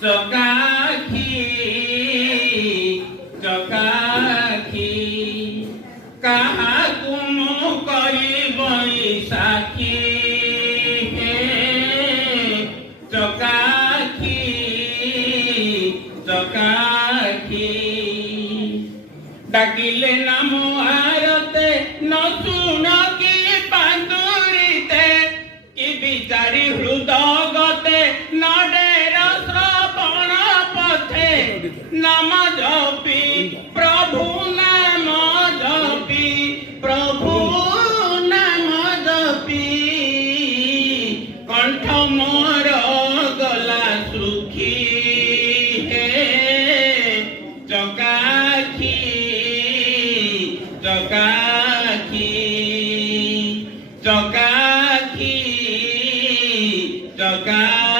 চকাখি চকাখি কাহাকু মু করিবই সাক্ষী চকাখি চকাখি ডাকিলে নাম আরতে ন শুণ কি পান্দুরিতে কি বিচারি হৃদগতে নডের শ্রবণ পথে নাম জপি প্রভু নাম জপি প্রভু নাম জপি কণ্ঠ মোর গলা সুখী হে চকাখি চকাখি চকাখি চকাখি